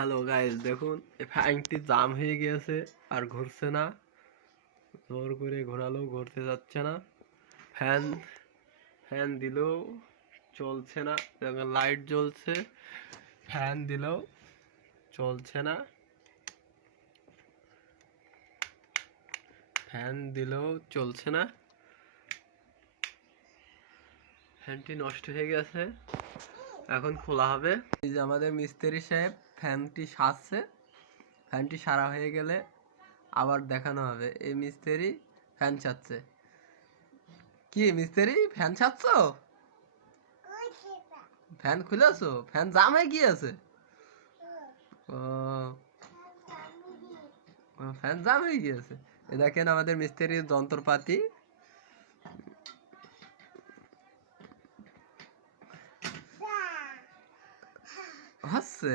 Hello guys, দেখুন ফ্যানটি জাম হয়ে গিয়েছে আর ঘুরছে না। জোর করে ঘোরালেও ঘুরতে যাচ্ছে না। ফ্যান ফ্যান দিলেও চলছে না। দেখুন লাইট জ্বলছে, ফ্যান দিলেও চলছে না। ফ্যান দিলেও চলছে না। ফ্যানটি নষ্ট হয়ে গেছে, এখন খোলা হবে। এই যে আমাদের মিস্ত্রি সাহেব ফ্যানটি সারছে। ফ্যানটি সারা হয়ে গেলে আবার দেখানো হবে। এই মিস্ত্রি ফ্যান ছাড়ছে। কি মিস্ত্রি ফ্যান ছাড়ছ? ফ্যান খুলেছো? ফ্যান জাম হয়ে গিয়েছে। ও, ফ্যান জাম হয়ে গিয়েছে। এ দেখেন আমাদের মিস্ত্রির যন্ত্রপাতি। হচ্ছে